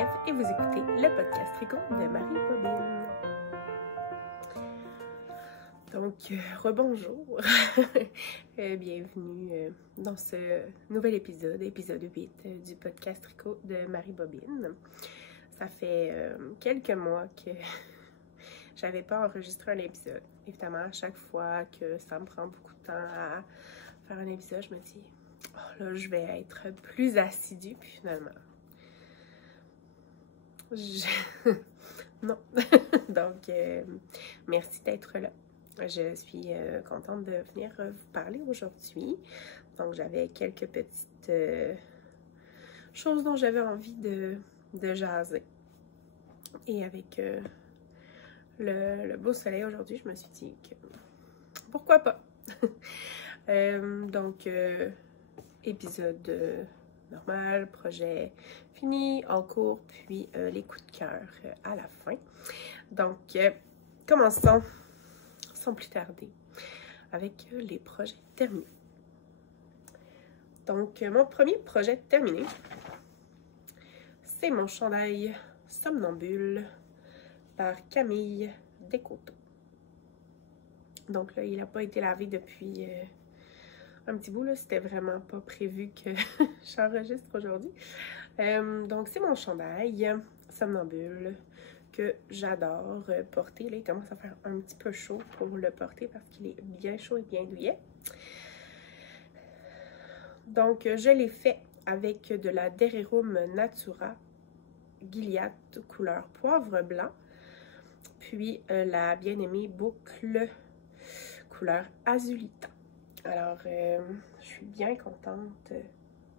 Geneviève et vous écoutez le podcast Tricot de Marie Bobine. Donc, rebonjour, bienvenue dans ce nouvel épisode 8 du podcast Tricot de Marie Bobine. Ça fait quelques mois que j'avais pas enregistré un épisode. Évidemment, à chaque fois que ça me prend beaucoup de temps à faire un épisode, je me dis, oh là, je vais être plus assidue, puis finalement, non. Donc, merci d'être là. Je suis contente de venir vous parler aujourd'hui. Donc, j'avais quelques petites choses dont j'avais envie de jaser. Et avec le beau soleil aujourd'hui, je me suis dit que pourquoi pas. Donc, épisode normal, projet fini, en cours, puis les coups de cœur à la fin. Donc, commençons sans plus tarder avec les projets terminés. Donc, mon premier projet terminé, c'est mon chandail Somnambule par Camille Descoteaux. Donc là, il n'a pas été lavé depuis un petit bout, là. C'était vraiment pas prévu que j'enregistre aujourd'hui. Donc, c'est mon chandail Somnambule que j'adore porter. Là, il commence à faire un petit peu chaud pour le porter parce qu'il est bien chaud et bien douillet. Donc, je l'ai fait avec de la Dererum Natura Gilead couleur poivre blanc, puis la bien-aimée boucle couleur azulita. Alors, je suis bien contente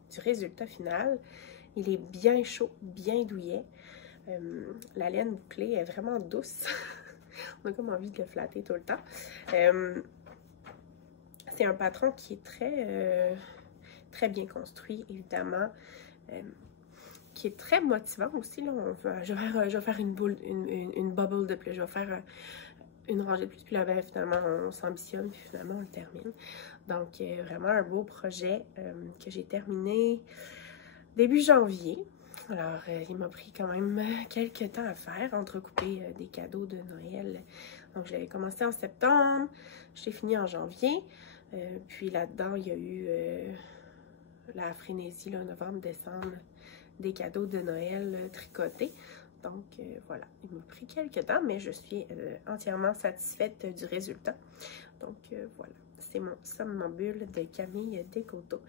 du résultat final. Il est bien chaud, bien douillet. La laine bouclée est vraiment douce. On a comme envie de le flatter tout le temps. C'est un patron qui est très bien construit, évidemment. Qui est très motivant aussi. Là. Je vais faire une bubble de plus. Je vais faire une rangée de plus. Puis là, ben, finalement, on s'ambitionne. Puis finalement, on le termine. Donc, vraiment un beau projet que j'ai terminé début janvier. Alors, il m'a pris quand même quelques temps à faire, entrecouper des cadeaux de Noël. Donc, je l'avais commencé en septembre, je l'ai fini en janvier. Puis là-dedans, il y a eu la frénésie, là, novembre, décembre, des cadeaux de Noël tricotés. Donc, voilà, il m'a pris quelques temps, mais je suis entièrement satisfaite du résultat. Donc, voilà, c'est mon Somnambule de Camille Descoteaux.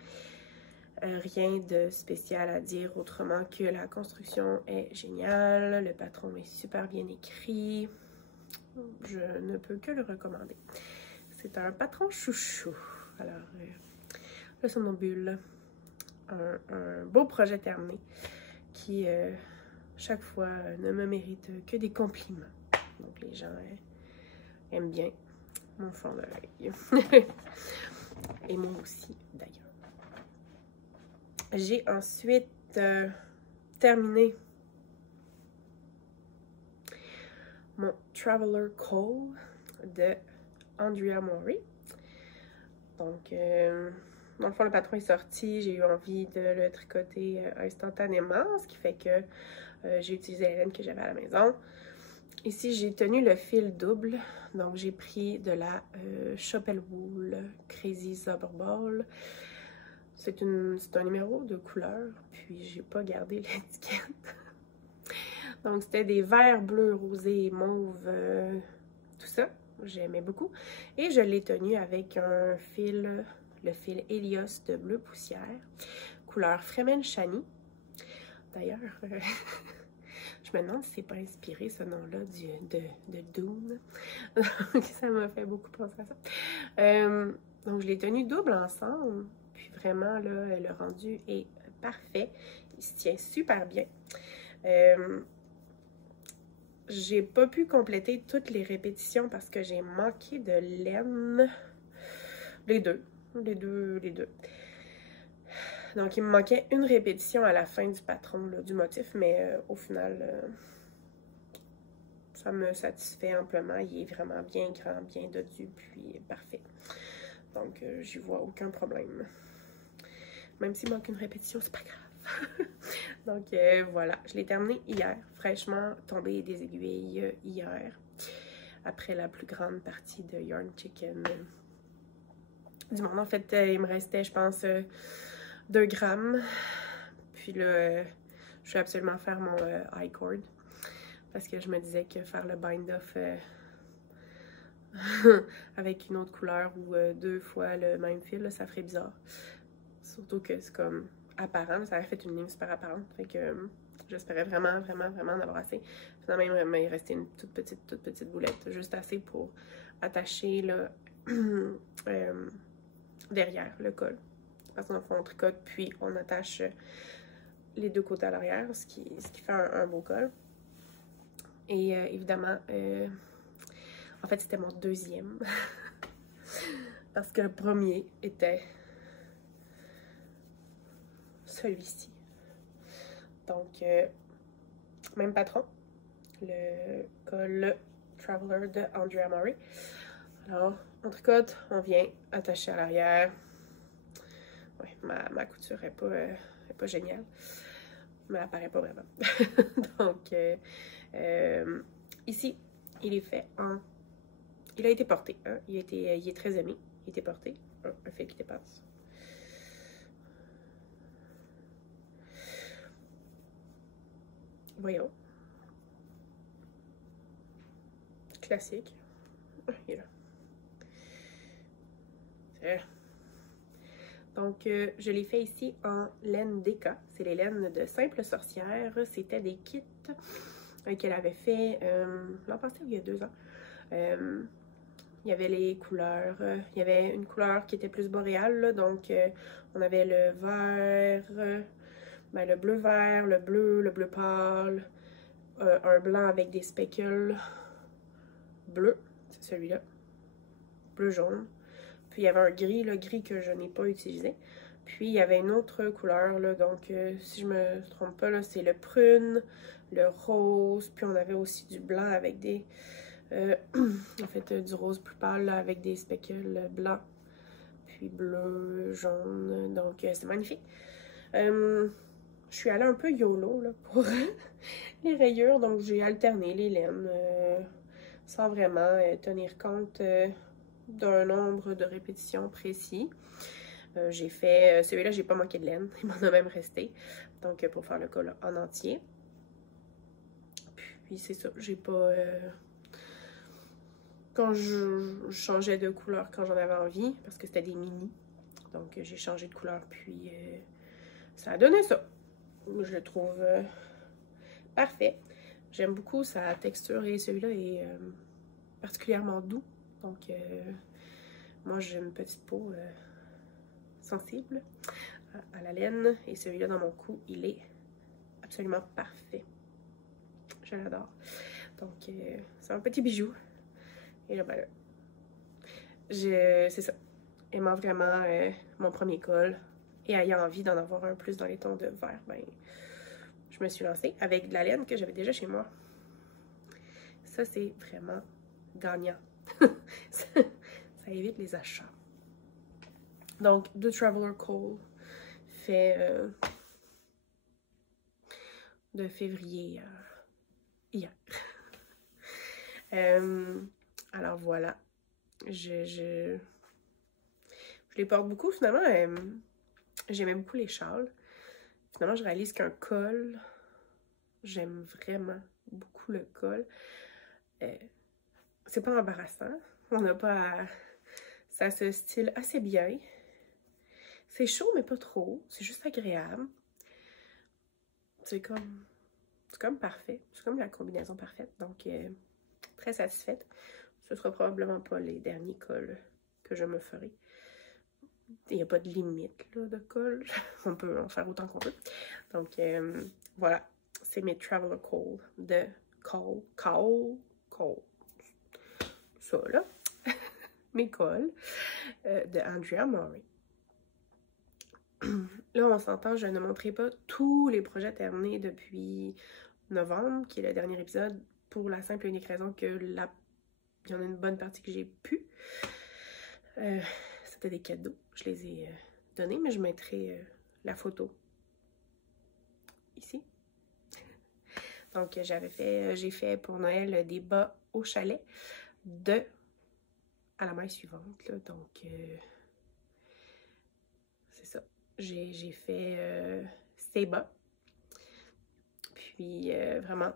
Rien de spécial à dire autrement que la construction est géniale, le patron est super bien écrit, je ne peux que le recommander. C'est un patron chouchou. Alors, le Somnambule, un beau projet terminé qui, chaque fois, ne me mérite que des compliments. Donc, les gens aiment bien mon chandail. Et moi aussi, d'ailleurs. J'ai ensuite terminé mon Traveler Call de Andrea Mori. Donc, dans le fond, le patron est sorti. J'ai eu envie de le tricoter instantanément, ce qui fait que j'ai utilisé la laine que j'avais à la maison. Ici, j'ai tenu le fil double. Donc, j'ai pris de la Chopel Wool Crazy Zobber Ball. C'est un numéro de couleur, puis j'ai pas gardé l'étiquette. Donc, c'était des verts, bleus, rosés, mauve, tout ça. J'aimais beaucoup. Et je l'ai tenu avec un fil, le fil Helios de bleu poussière, couleur Fremen Shani. D'ailleurs, je me demande si c'est pas inspiré ce nom-là de Dune. Donc, ça m'a fait beaucoup penser à ça. Donc, je l'ai tenu double ensemble. Puis vraiment, là, le rendu est parfait. Il se tient super bien. J'ai pas pu compléter toutes les répétitions parce que j'ai manqué de laine. Les deux. Donc, il me manquait une répétition à la fin du patron, là, du motif. Mais au final, ça me satisfait amplement. Il est vraiment bien grand, bien dodu, puis parfait. Donc, j'y vois aucun problème. Même s'il manque une répétition, c'est pas grave. Donc voilà, je l'ai terminé hier, fraîchement tombé des aiguilles hier, après la plus grande partie de Yarn Chicken du monde. En fait, il me restait, je pense, 2 grammes. Puis là, je vais absolument faire mon I-cord parce que je me disais que faire le bind-off avec une autre couleur ou 2 fois le même fil, là, ça ferait bizarre. Surtout que c'est comme apparent, ça aurait fait une ligne super apparente. Fait que j'espérais vraiment, vraiment, vraiment en avoir assez. Finalement, il restait une toute petite boulette, juste assez pour attacher là, derrière le col. Parce qu'on fait on tricote, puis on attache les 2 côtés à l'arrière, ce qui fait un beau col. Et évidemment, en fait, c'était mon deuxième. Parce que le premier était celui-ci. Donc, même patron, le col Traveler de Andrea Murray. Alors, on tricote, on vient attacher à l'arrière. Ouais, ma couture n'est pas géniale, mais elle apparaît pas vraiment. Donc, ici, il est fait en... Il a été porté, hein? Il est très aimé. Il a été porté. Un fil qui dépasse. Voyons. Classique. Il est là. Donc, je l'ai fait ici en laine Deka. C'est les laines de Simple Sorcière. C'était des kits qu'elle avait fait l'an passé ou il y a 2 ans. Il y avait les couleurs. Il y avait une couleur qui était plus boréale. Là, donc, on avait le vert, ben, le bleu-vert, le bleu pâle, un blanc avec des speckles bleus. C'est celui-là. Bleu-jaune. Puis il y avait un gris, le gris que je n'ai pas utilisé. Puis il y avait une autre couleur, là, donc si je me trompe pas, là, c'est le prune, le rose. Puis on avait aussi du blanc avec des... en fait, du rose plus pâle, là, avec des speckles blancs. Puis bleu, jaune. Donc c'est magnifique. Je suis allée un peu YOLO là, pour les rayures. Donc j'ai alterné les laines sans vraiment tenir compte... d'un nombre de répétitions précis. J'ai fait... celui-là, j'ai pas manqué de laine. Il m'en a même resté. Donc, pour faire le col en entier. Puis, c'est ça. J'ai pas... quand je changeais de couleur quand j'en avais envie, parce que c'était des mini. Donc, j'ai changé de couleur, puis ça a donné ça. Je le trouve parfait. J'aime beaucoup sa texture et celui-là est particulièrement doux. Donc, moi, j'ai une petite peau sensible à la laine. Et celui-là, dans mon cou, il est absolument parfait. Je l'adore. Donc, c'est un petit bijou. Et là, ben là, c'est ça. Aimant vraiment mon premier col et ayant envie d'en avoir un plus dans les tons de vert, ben, je me suis lancée avec de la laine que j'avais déjà chez moi. Ça, c'est vraiment gagnant. Ça évite les achats. Donc, The Traveler Cole fait de février hier. Alors voilà. Je les porte beaucoup. Finalement, j'aimais beaucoup les châles. Finalement, je réalise qu'un col, j'aime vraiment beaucoup le col. C'est pas embarrassant. On n'a pas à... Ça se style assez bien. C'est chaud, mais pas trop. C'est juste agréable. C'est comme parfait. C'est comme la combinaison parfaite. Donc, très satisfaite. Ce sera probablement pas les derniers cols que je me ferai. Il n'y a pas de limite là, de cols. On peut en faire autant qu'on veut. Donc, voilà. C'est mes Traveler Cole de Cole. Ça, là. Mes cols de Andrea Murray. Là, on s'entend, je ne montrerai pas tous les projets terminés depuis novembre, qui est le dernier épisode, pour la simple et unique raison que il y en a une bonne partie que j'ai pu. C'était des cadeaux, je les ai donnés, mais je mettrai la photo ici. Donc, j'ai fait pour Noël des bas au chalet à la maille suivante, là. Donc, c'est ça. J'ai fait ces bas. Puis, vraiment,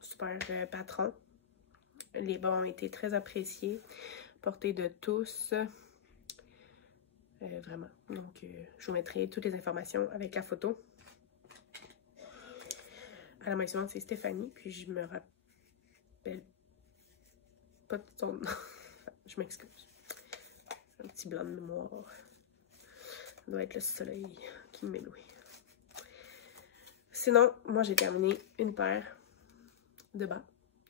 super patron. Les bas ont été très appréciés, portés de tous. Vraiment. Donc, je vous mettrai toutes les informations avec la photo. À la main suivante, c'est Stéphanie. Puis, je me rappelle pas de son nom. Je m'excuse. Un petit blanc de mémoire. Ça doit être le soleil qui m'éloigne. Sinon, moi, j'ai terminé une paire de bas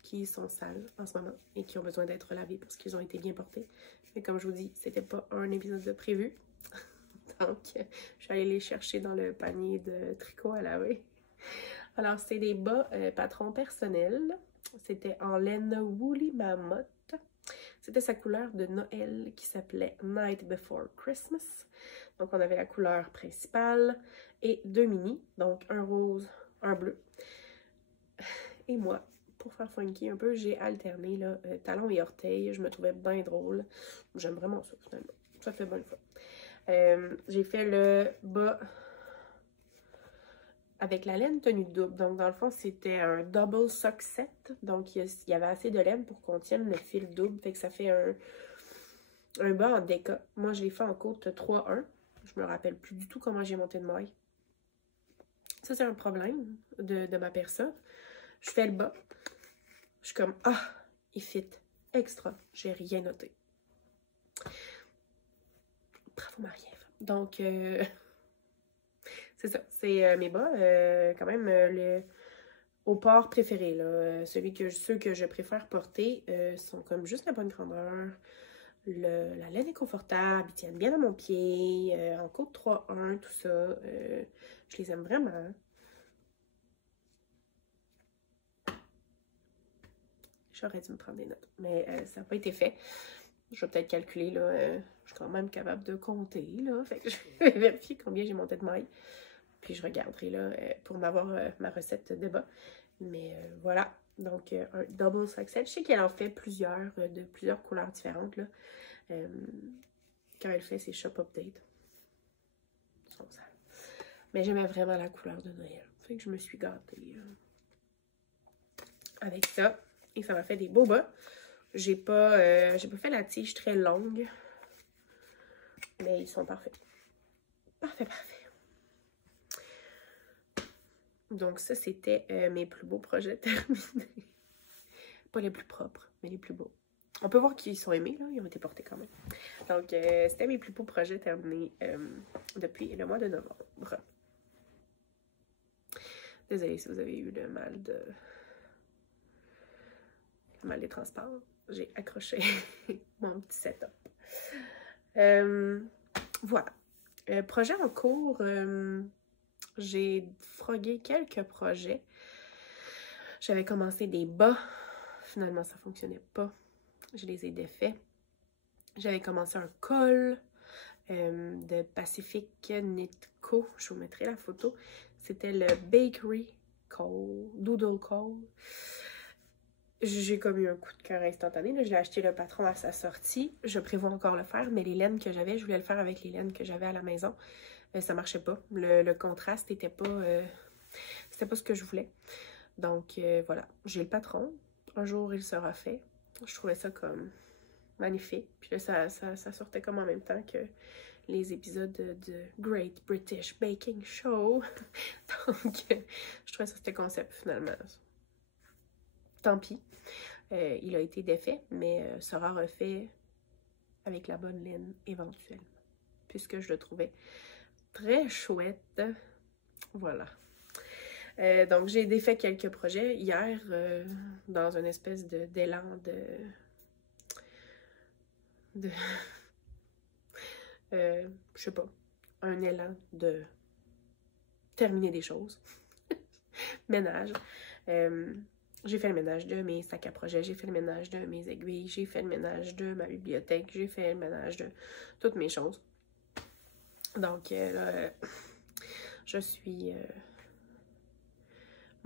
qui sont sales en ce moment et qui ont besoin d'être lavés parce qu'ils ont été bien portés. Mais comme je vous dis, c'était pas un épisode de prévu. Donc, je suis allée les chercher dans le panier de tricot à laver. Alors, c'est des bas patron personnel. C'était en laine Woolly Mammoth. C'était sa couleur de Noël qui s'appelait Night Before Christmas. Donc, on avait la couleur principale et 2 mini. Donc, un rose, un bleu. Et moi, pour faire funky un peu, j'ai alterné là, talons et orteils. Je me trouvais bien drôle. J'aime vraiment ça, finalement. Ça fait bonne fois. J'ai fait le bas avec la laine tenue double. Donc, dans le fond, c'était un double sock set. Donc, il y avait assez de laine pour qu'on tienne le fil double. Fait que ça fait un bas en déca. Moi, je l'ai fait en côte 3-1. Je me rappelle plus du tout comment j'ai monté de maille. Ça, c'est un problème de ma personne. Je fais le bas. Je suis comme, ah, il fit extra. J'ai rien noté. Bravo, Marie-Ève. Donc, c'est ça. C'est mes bas. Quand même, au port préféré, là. Ceux que je préfère porter sont comme juste la bonne grandeur. La laine est confortable. Ils tiennent bien à mon pied. En côte 3-1, tout ça. Je les aime vraiment. J'aurais dû me prendre des notes. Mais ça n'a pas été fait. Je vais peut-être calculer, là. Je suis quand même capable de compter, là. Fait que je vais vérifier combien j'ai monté de maille. Puis je regarderai, là, pour m'avoir ma recette de bas. Mais voilà. Donc, un double sock set. Je sais qu'elle en fait plusieurs, de plusieurs couleurs différentes, là. Quand elle fait ses shop updates. Ils sont sales. Mais j'aimais vraiment la couleur de Noël. Fait que je me suis gâtée avec ça. Et ça m'a fait des beaux bas. J'ai pas fait la tige très longue. Mais ils sont parfaits. Parfait, parfait. Donc ça, c'était mes plus beaux projets terminés. Pas les plus propres, mais les plus beaux. On peut voir qu'ils sont aimés, là. Ils ont été portés quand même. Donc, c'était mes plus beaux projets terminés depuis le mois de novembre. Désolée si vous avez eu le mal des transports. J'ai accroché mon petit setup. Voilà. Projet en cours, j'ai frogué quelques projets. J'avais commencé des bas. Finalement, ça ne fonctionnait pas. Je les ai défaits. J'avais commencé un col de Pacific Knit Co. Je vous mettrai la photo. C'était le Bakery Cole, Doodle Cole. J'ai comme eu un coup de cœur instantané. Je l'ai acheté le patron à sa sortie. Je prévois encore le faire, mais les laines que j'avais, je voulais le faire avec les laines que j'avais à la maison. Ça marchait pas. Le contraste n'était pas... c'était pas ce que je voulais. Donc, voilà. J'ai le patron. Un jour, il sera fait. Je trouvais ça comme magnifique. Puis là, ça sortait comme en même temps que les épisodes de Great British Baking Show. Donc, je trouvais ça, c'était concept, finalement. Tant pis. Il a été défait, mais sera refait avec la bonne laine éventuellement. Puisque je le trouvais très chouette. Voilà. Donc, j'ai défait quelques projets hier dans une espèce d'élan je sais pas, un élan de terminer des choses. Ménage. J'ai fait le ménage de mes sacs à projet, j'ai fait le ménage de mes aiguilles, j'ai fait le ménage de ma bibliothèque, j'ai fait le ménage de toutes mes choses. Donc là, je suis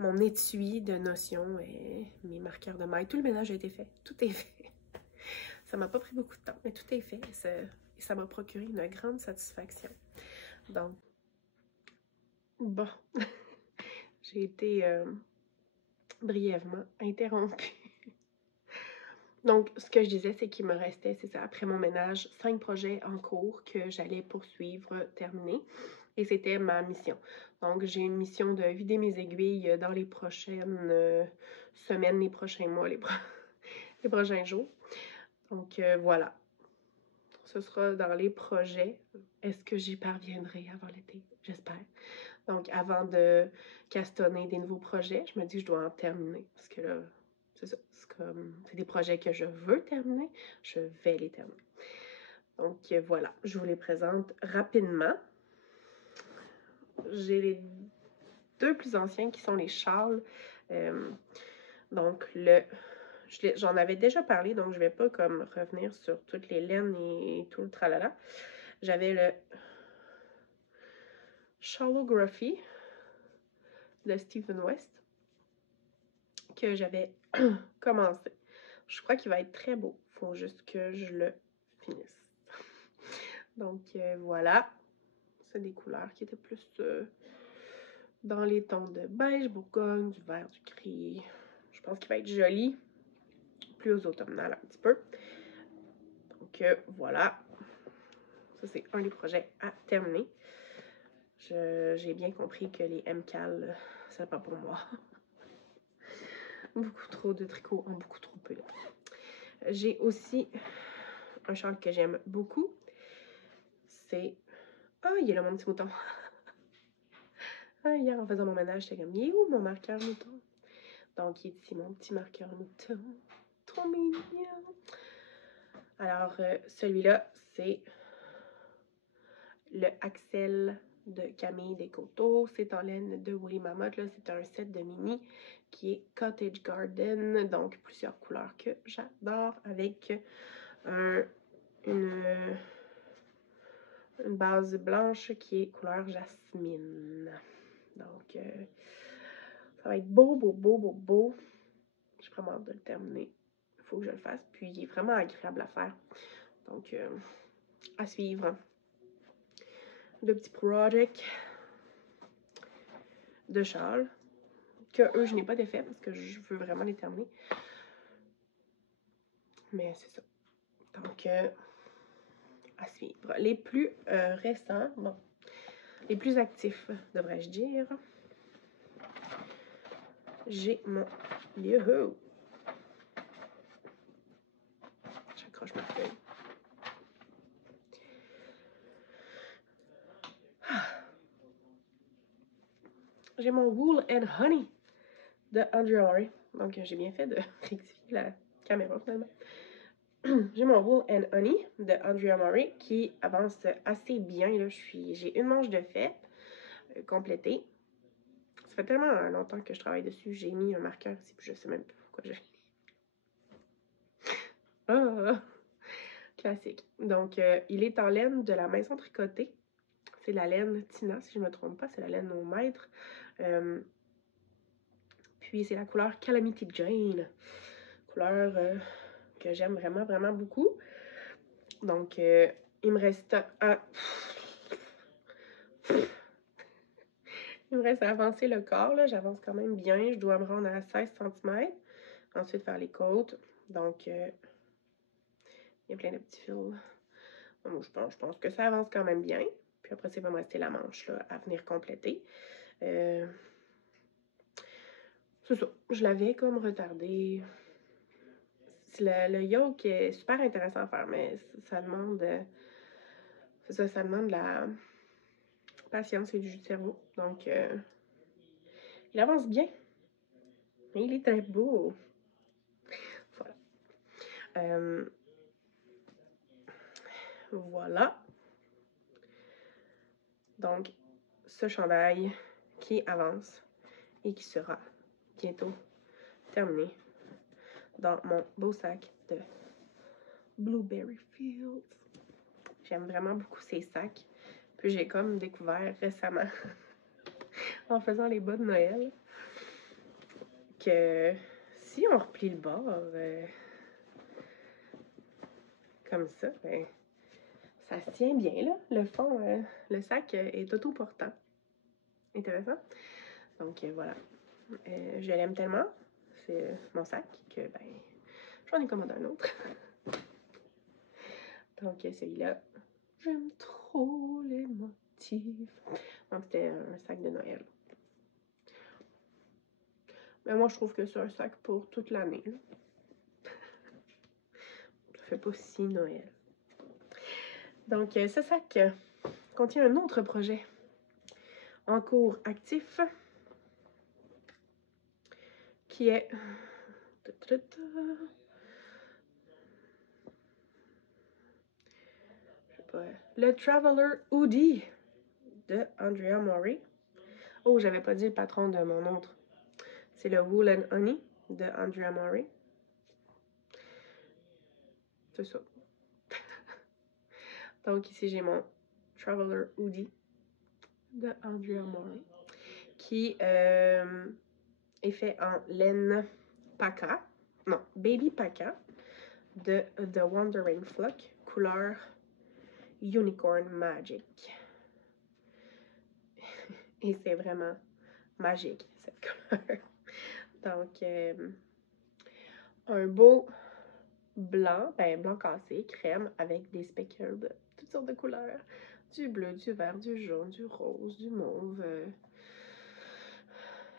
mon étui de notions et mes marqueurs de maille. Tout le ménage a été fait. Tout est fait. Ça m'a pas pris beaucoup de temps, mais tout est fait. Et ça m'a procuré une grande satisfaction. Donc, bon, j'ai été brièvement interrompue. Donc, ce que je disais, c'est qu'il me restait, c'est ça, après mon ménage, 5 projets en cours que j'allais poursuivre, terminer. Et c'était ma mission. Donc, j'ai une mission de vider mes aiguilles dans les prochaines semaines, les prochains mois, les prochains jours. Donc, voilà. Ce sera dans les projets. Est-ce que j'y parviendrai avant l'été? J'espère. Donc, avant de castonner des nouveaux projets, je me dis que je dois en terminer. Parce que là, c'est ça. C'est des projets que je veux terminer. Je vais les terminer. Donc, voilà. Je vous les présente rapidement. J'ai les 2 plus anciens qui sont les châles. Donc, j'en avais déjà parlé, donc je ne vais pas comme revenir sur toutes les laines et tout le tralala. J'avais le Shalography de Stephen West que j'avais commencé. Je crois qu'il va être très beau. Il faut juste que je le finisse. Donc, voilà. C'est des couleurs qui étaient plus dans les tons de beige, bourgogne, du vert, du gris. Je pense qu'il va être joli. Plus automnal un petit peu. Donc, voilà. Ça, c'est un des projets à terminer. J'ai bien compris que les MCAL, c'est pas pour moi. Beaucoup trop de tricots en beaucoup trop peu de temps. J'ai aussi un châle que j'aime beaucoup. C'est... Ah, il est là, mon petit mouton. Ah, hier, en faisant mon ménage, j'étais comme, il est où mon marqueur mouton? Donc, il est ici, mon petit marqueur mouton. Trop mignon. Alors, celui-là, c'est le Axel de Camille Descoteaux. C'est en laine de Woolly Mammoth. C'est un set de mini qui est Cottage Garden. Donc, plusieurs couleurs que j'adore avec une base blanche qui est couleur jasmine. Donc, ça va être beau, beau, beau, beau, beau. J'ai vraiment hâte de le terminer. Il faut que je le fasse. Puis, il est vraiment agréable à faire. Donc, à suivre. De petits projets de châle que eux, je n'ai pas défait parce que je veux vraiment les terminer. Mais c'est ça. Donc, à suivre. Les plus récents, bon, les plus actifs, devrais-je dire. J'ai mon... Youhou! J'accroche ma feuille. J'ai mon Wool and Honey de Andrea Murray. Donc, j'ai bien fait de rectifier la caméra, finalement. J'ai mon Wool and Honey de Andrea Murray qui avance assez bien. J'ai une manche de fait complétée. Ça fait tellement longtemps que je travaille dessus. J'ai mis un marqueur ici, puis je sais même pas pourquoi je l'ai. Ah! Classique. Donc, il est en laine de la maison tricotée. C'est la laine Tina, si je ne me trompe pas. C'est la laine au mètre. Puis, c'est la couleur Calamity Jane. Couleur que j'aime vraiment, vraiment beaucoup. Donc, il me reste il me reste à avancer le corps. J'avance quand même bien. Je dois me rendre à 16 cm. Ensuite, faire les côtes. Donc, il y a plein de petits fils. Bon, je pense que ça avance quand même bien. Puis après, il va me rester la manche là, à venir compléter. C'est ça. Je l'avais comme retardé. Le yoke est super intéressant à faire, mais ça demande... c'est ça, ça demande de la patience et du jus de cerveau. Donc, il avance bien. Mais il est très beau. Voilà. Voilà. Donc, ce chandail qui avance et qui sera bientôt terminé dans mon beau sac de Blueberry Fields. J'aime vraiment beaucoup ces sacs. Puis j'ai comme découvert récemment, en faisant les bas de Noël, que si on replie le bord comme ça, ben, ça se tient bien, là. Le fond, le sac est autoportant. Intéressant. Donc, voilà. Je l'aime tellement, c'est mon sac, que ben, j'en ai commandé un autre. Donc, celui-là, j'aime trop les motifs. Donc, c'était un sac de Noël. Mais moi, je trouve que c'est un sac pour toute l'année. Ça fait pas si Noël. Donc, ce sac contient un autre projet en cours actif qui est le Traveler Hoodie de Andrea Mori. Oh, j'avais pas dit le patron de mon autre. C'est le Wool and Honey de Andrea Mori. C'est ça. Donc ici, j'ai mon Traveler Hoodie de Andrea Mori qui est fait en laine paca. Non, Baby Paca de The Wandering Flock, couleur Unicorn Magic. Et c'est vraiment magique, cette couleur. Donc, un beau blanc, ben blanc cassé, crème, avec des speckles de toutes sortes de couleurs. Du bleu, du vert, du jaune, du rose, du mauve.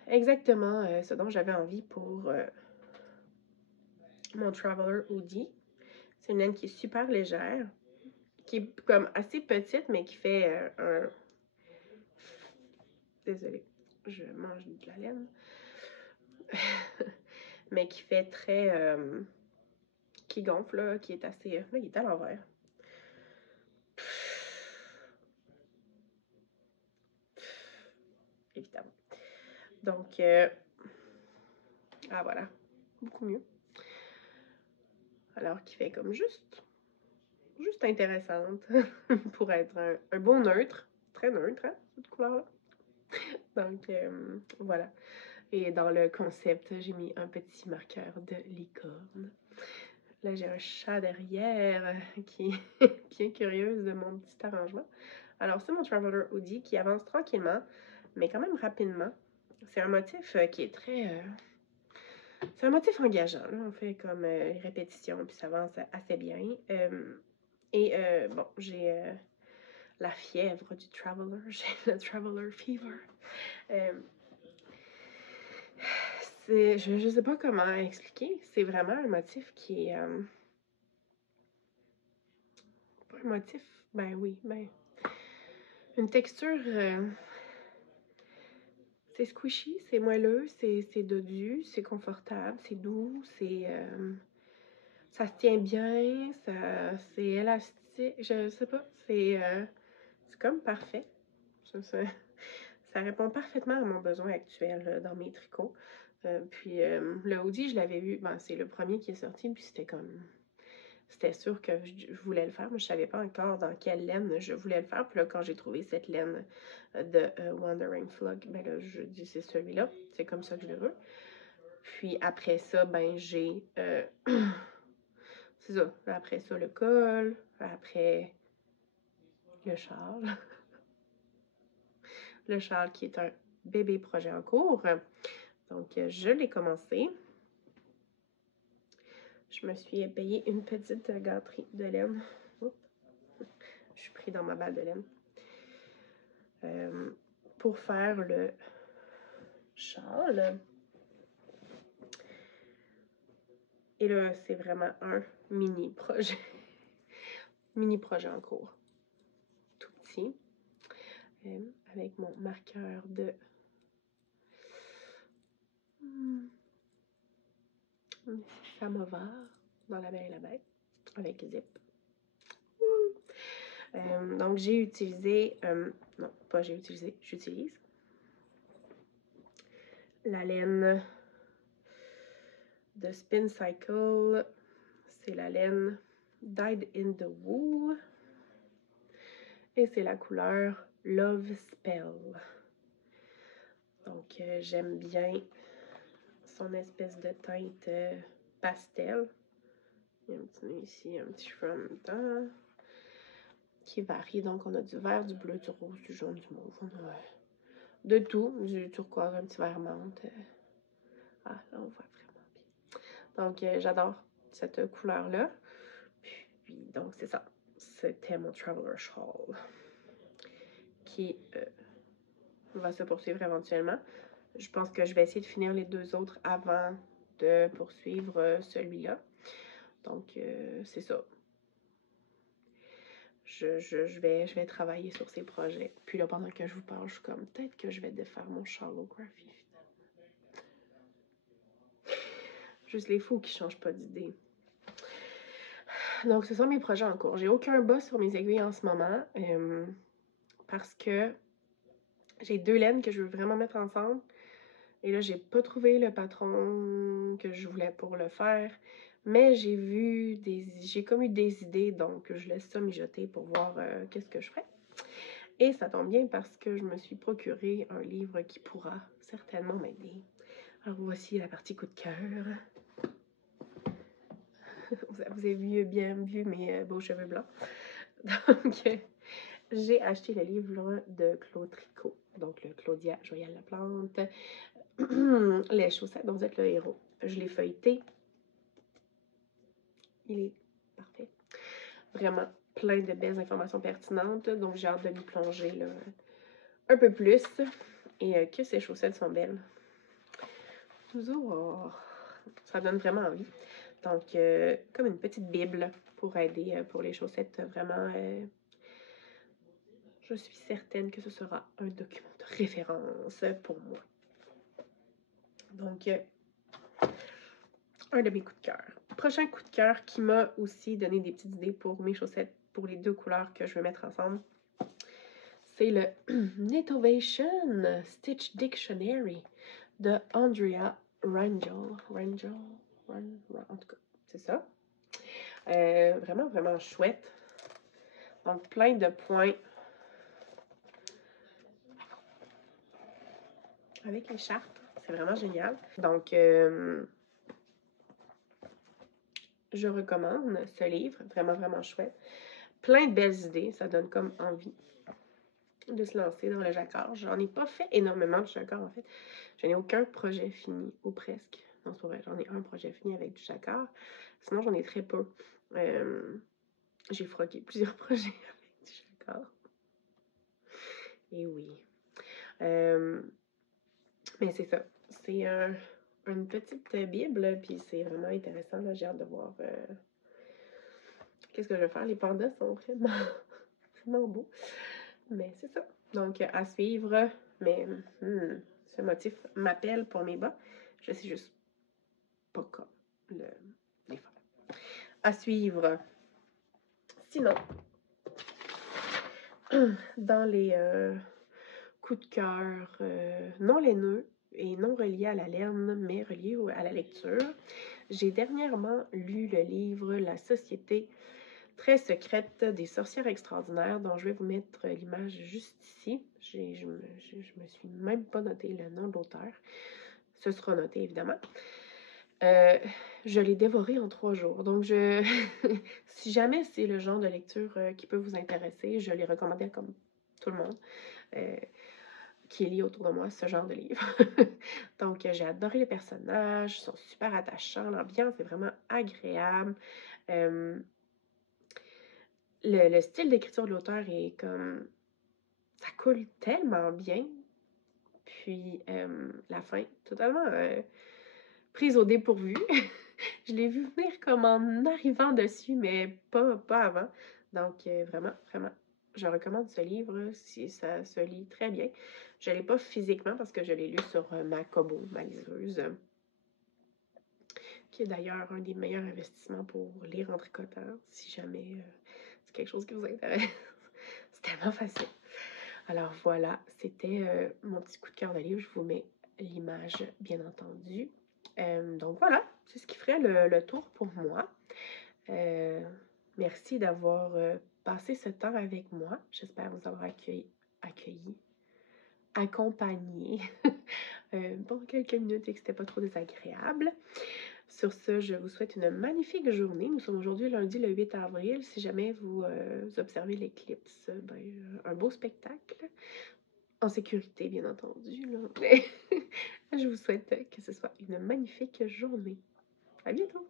Exactement ce dont j'avais envie pour mon Traveler Hoodie. C'est une laine qui est super légère, qui est comme assez petite, mais qui fait un... Désolée, je mange de la laine. Mais qui fait très... qui gonfle, là, qui est assez... Là, il est à l'envers. Évidemment. Donc, ah voilà, beaucoup mieux. Alors, qui fait comme juste intéressante pour être un beau neutre, très neutre, hein, cette couleur-là. Donc, voilà. Et dans le concept, j'ai mis un petit marqueur de licorne. Là, j'ai un chat derrière qui est bien curieuse de mon petit arrangement. Alors, c'est mon Traveler Hoodie qui avance tranquillement, mais quand même rapidement. C'est un motif qui est très... c'est un motif engageant, là. On fait comme les répétitions, puis ça avance assez bien. Bon, j'ai la fièvre du Traveler, j'ai le Traveler Fever. Je sais pas comment expliquer. C'est vraiment un motif qui est... pas un motif, ben oui, ben... Une texture... c'est squishy, c'est moelleux, c'est dodu, c'est confortable, c'est doux, c'est... ça se tient bien, c'est élastique, je sais pas, c'est comme parfait. Ça répond parfaitement à mon besoin actuel dans mes tricots. Puis le hoodie, je l'avais vu, ben, c'est le premier qui est sorti, puis c'était comme... C'était sûr que je voulais le faire, mais je savais pas encore dans quelle laine je voulais le faire. Puis là, quand j'ai trouvé cette laine de Wandering Flock, ben là, je dis c'est celui-là. C'est comme ça que je le veux. Puis après ça, ben j'ai... c'est ça. Après ça, le col. Après, le châle. Le châle qui est un bébé projet en cours. Donc, je l'ai commencé. Je me suis payé une petite gâterie de laine. Oups. Je suis pris dans ma balle de laine. Pour faire le châle. Et là, c'est vraiment un mini projet. Mini projet en cours. Tout petit. Avec mon marqueur de... Samovar dans La Belle et la Bête. Avec zip. Donc, j'ai utilisé... non, pas j'ai utilisé. J'utilise la laine de Spin Cycle. C'est la laine Dyed in the Wool. Et c'est la couleur Love Spell. Donc, j'aime bien son espèce de teinte pastel. Il y a un petit nœud ici, un petit cheveu en même temps. Qui varie. Donc, on a du vert, du bleu, du rose, du jaune, du mauve. On a de tout. Du turquoise, un petit vert menthe. Ah, là, on voit vraiment bien. Donc, j'adore cette couleur-là. Puis, donc, c'est ça. C'était mon Traveler Shawl qui va se poursuivre éventuellement. Je pense que je vais essayer de finir les deux autres avant de poursuivre celui-là. Donc, c'est ça. Je vais travailler sur ces projets. Puis là, pendant que je vous parle, je suis comme, peut-être que je vais défaire mon Shallowgraphy. Juste les fous qui changent pas d'idée. Donc, ce sont mes projets en cours. J'ai aucun bas sur mes aiguilles en ce moment. Parce que j'ai deux laines que je veux vraiment mettre ensemble. Et là, j'ai pas trouvé le patron que je voulais pour le faire. Mais j'ai comme eu des idées, donc je laisse ça mijoter pour voir qu'est-ce que je ferai. Et ça tombe bien parce que je me suis procuré un livre qui pourra certainement m'aider. Alors voici la partie coup de cœur. Vous avez bien vu mes beaux cheveux blancs. Donc, j'ai acheté le livre de Claude Tricot. Donc, le Claudia Joyal Laplante. Les chaussettes dont vous êtes le héros. Je l'ai feuilleté. Il est parfait. Vraiment plein de belles informations pertinentes. Donc, j'ai hâte de m'y plonger là, un peu plus. Et que ces chaussettes sont belles. Toujours. Ça donne vraiment envie. Donc, comme une petite bible pour aider pour les chaussettes. Vraiment, je suis certaine que ce sera un document de référence pour moi. Donc, un de mes coups de cœur. Prochain coup de cœur qui m'a aussi donné des petites idées pour mes chaussettes, pour les deux couleurs que je vais mettre ensemble. C'est le Knitovation Stitch Dictionary de Andrea Rangel. En tout cas, c'est ça. Vraiment, vraiment chouette. Donc, plein de points. Avec les chartes. C'est vraiment génial. Donc, je recommande ce livre. Vraiment, vraiment chouette. Plein de belles idées. Ça donne comme envie de se lancer dans le jacquard. J'en ai pas fait énormément de jacquard, en fait. Je n'ai aucun projet fini, ou presque. Non, c'est pas vrai. J'en ai un projet fini avec du jacquard. Sinon, j'en ai très peu. J'ai froqué plusieurs projets avec du jacquard. Et oui. Mais c'est ça. C'est une petite bible, puis c'est vraiment intéressant. J'ai hâte de voir qu'est-ce que je vais faire. Les pandas sont vraiment, vraiment beaux. Mais c'est ça. Donc, à suivre. Mais ce motif m'appelle pour mes bas. Je sais juste pas comment les faire. À suivre. Sinon, dans les coups de cœur non laineux et non reliés à la laine, mais reliés à la lecture, j'ai dernièrement lu le livre La Société très secrète des sorcières extraordinaires, dont je vais vous mettre l'image juste ici. Je me suis même pas noté le nom de l'auteur. Ce sera noté, évidemment. Je l'ai dévoré en 3 jours. Donc, si jamais c'est le genre de lecture qui peut vous intéresser, je l'ai recommandé comme tout le monde qui lit autour de moi ce genre de livre. Donc, j'ai adoré les personnages, ils sont super attachants, l'ambiance est vraiment agréable. Le style d'écriture de l'auteur est comme... Ça coule tellement bien. Puis, la fin, totalement prise au dépourvu. Je l'ai vu venir comme en arrivant dessus, mais pas avant. Donc, vraiment, vraiment, je recommande ce livre si ça se lit très bien. Je ne l'ai pas physiquement parce que je l'ai lu sur ma Kobo, ma liseuse, qui est d'ailleurs un des meilleurs investissements pour lire en tricotant, si jamais c'est quelque chose qui vous intéresse. C'est tellement facile. Alors voilà, c'était mon petit coup de cœur de livre. Je vous mets l'image, bien entendu. Donc voilà, c'est ce qui ferait le tour pour moi. Merci d'avoir passé ce temps avec moi. J'espère vous avoir accueilli, accompagné pendant quelques minutes et que c'était pas trop désagréable. Sur ce, je vous souhaite une magnifique journée. Nous sommes aujourd'hui lundi le 8 avril. Si jamais vous observez l'éclipse, un beau spectacle. En sécurité, bien entendu. Là. Je vous souhaite que ce soit une magnifique journée. À bientôt!